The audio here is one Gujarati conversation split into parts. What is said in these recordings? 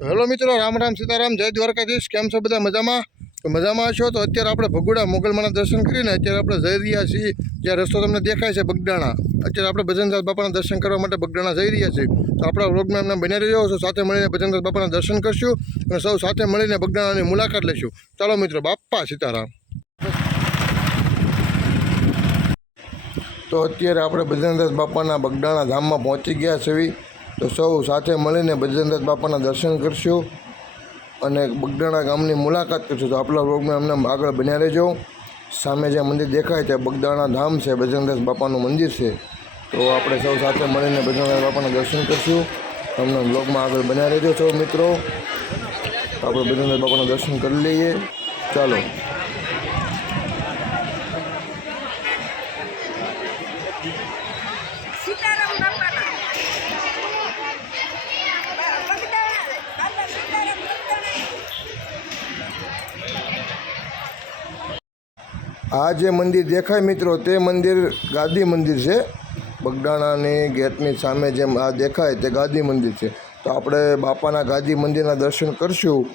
હેલો મિત્રો, રામ રામ સીતારામ, જય દ્વારકાધીશ। કેમ છો બધા? મજામાં? તો મજામાં છો તો અત્યારે આપણે ભગુડા મોગલમાના દર્શન કરીને અત્યારે આપણે જઈ રહ્યા છીએ। જ્યાં રસ્તો તમને દેખાય છે બગડાણા, અત્યારે આપણે ભજનદાસ બાપાના દર્શન કરવા માટે બગડાણા જઈ રહ્યા છીએ। તો આપણા વ્લોગમાં એમને બન્યા રહેજો, સૌ સાથે મળીને ભજનદાસ બાપાના દર્શન કરશું અને સૌ સાથે મળીને બગડાણાની મુલાકાત લઈશું। ચાલો મિત્રો, બાપા સીતારામ। તો અત્યારે આપણે ભજનદાસ બાપાના બગડાણા ધામમાં પહોંચી ગયા છીએ। તો સૌ સાથે મળીને ભજનદાસ બાપાના દર્શન કરશું અને બગડાણા ગામની મુલાકાત કરશું। તો આપણા વ્લોગમાં અમને આગળ બન્યા રહેજો। સામે જે મંદિર દેખાય તે બગડાણા ધામ છે, ભજનદાસ બાપાનું મંદિર છે। તો આપણે સૌ સાથે મળીને ભજનદાસ બાપાના દર્શન કરશું। અમને વ્લોગમાં આગળ બન્યા રહેજો સૌ મિત્રો। તો આપણે ભજનદાસ બાપાના દર્શન કરી લઈએ, ચાલો। આ જે મંદિર દેખાય મિત્રો તે મંદિર ગાદી મંદિર છે। બગડાણાની ગેટની સામે જેમ આ દેખાય તે ગાદી મંદિર છે। તો આપણે બાપાના ગાદી મંદિરના દર્શન કરશું।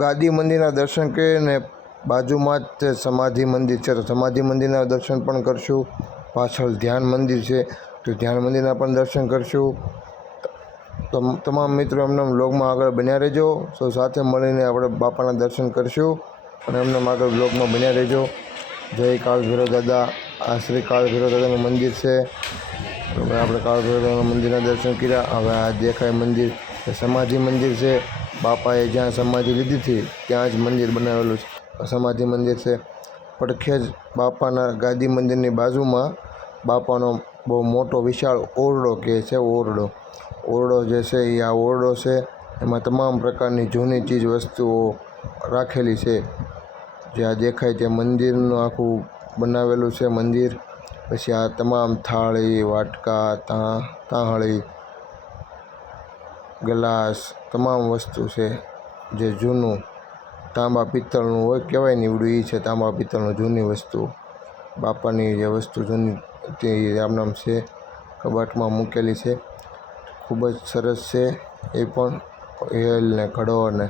ગાદી મંદિરના દર્શન કરીને બાજુમાં જ તે સમાધિ મંદિર છે, તો સમાધિ મંદિરના દર્શન પણ કરશું। પાછળ ધ્યાન મંદિર છે, તો ધ્યાન મંદિરના પણ દર્શન કરશું। તો તમામ મિત્રો એમને વ્લોગમાં આગળ બન્યા રહેજો, સૌ સાથે મળીને આપણે બાપાના દર્શન કરશું અને એમને આગળ વ્લોગમાં બન્યા રહેજો। જય કાળ ભૈરવ દાદા। આ શ્રી કાળ ભૈરવ દાદાનું મંદિર છે। હવે આપણે કાળ ભૈરવ દાદાના મંદિરના દર્શન કર્યા। હવે આ દેખાય મંદિર એ સમાધિ મંદિર છે। બાપાએ જ્યાં સમાધિ લીધી હતી ત્યાં જ મંદિર બનાવેલું છે, સમાધિ મંદિર છે। પડખે જ બાપાના ગાદી મંદિરની બાજુમાં બાપાનો બહુ મોટો વિશાળ ઓરડો કહે છે, ઓરડો જે છે એ આ ઓરડો છે। એમાં તમામ પ્રકારની જૂની ચીજ વસ્તુઓ રાખેલી છે। જે આ દેખાય તે મંદિરનું આખું બનાવેલું છે મંદિર। પછી આ તમામ થાળી, વાટકા, તાંહળી, ગ્લાસ, તમામ વસ્તુ છે જે જૂનું તાંબા પિત્તળનું હોય કહેવાય નીવડું એ છે, તાંબા પિત્તળનું જૂની વસ્તુ। બાપાની જે વસ્તુ જૂની તે રામનામ છે, કબાટમાં મૂકેલી છે, ખૂબ જ સરસ છે। એ પણ હેલ ને ઘડો ને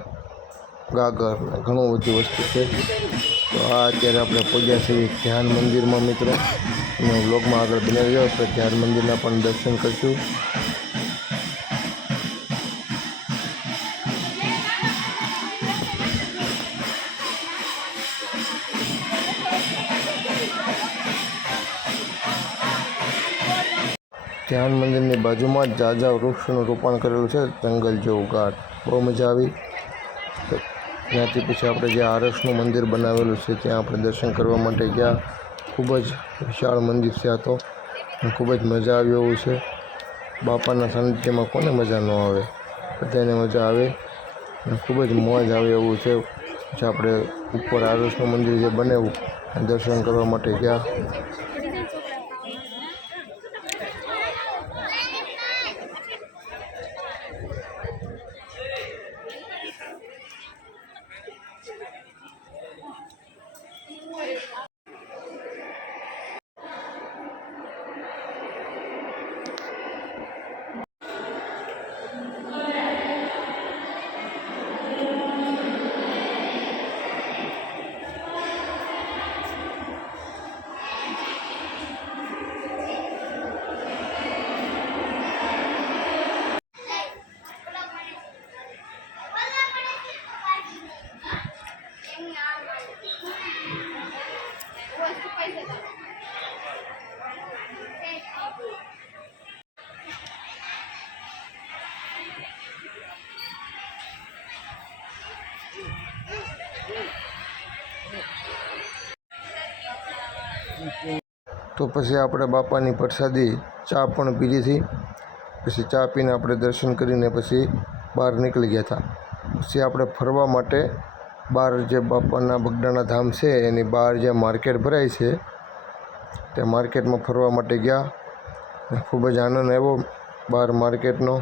ગાગર ને ઘણું બધી વસ્તુ છે। તો આ અત્યારે આપણે પહોંચ્યા છીએ ધ્યાન મંદિરમાં મિત્રો, અને વ્લોગમાં આગળ બની રહ્યો આપણે ધ્યાન મંદિરના પણ દર્શન કરશું। ધ્યાન મંદિરની બાજુમાં જ ઝાઝા વૃક્ષનું રોપણ કરેલું છે, જંગલ જેવું ગાઢ, બહુ મજા આવી। ત્યાંથી પછી આપણે જે આરસનું મંદિર બનાવેલું છે ત્યાં આપણે દર્શન કરવા માટે ગયા। ખૂબ જ વિશાળ મંદિર છે આ તો, ખૂબ જ મજા આવી એવું છે। બાપાના સાનિધ્યમાં કોને મજા ન આવે, બધાને મજા આવે અને ખૂબ જ મોજ આવે એવું છે। પછી આપણે ઉપર આરસનું મંદિર જે બનાવ્યું દર્શન કરવા માટે ગયા। તો પછી આપણે બાપાની પ્રસાદી ચા પણ પીધી હતી। પછી ચા પીને આપણે દર્શન કરીને પછી બહાર નીકળી ગયા હતા। પછી આપણે ફરવા માટે બહાર જે બાપાના બગડાણા ધામ છે એની બહાર જે માર્કેટ ભરાય છે તે માર્કેટમાં ફરવા માટે ગયા। ખૂબ જ આનંદ આવ્યો બહાર માર્કેટનો।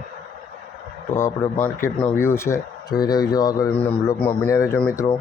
તો આપણે માર્કેટનો વ્યૂ છે જોઈ રહેજો, આગળ એમને બ્લોગમાં બન્યા રહેજો મિત્રો।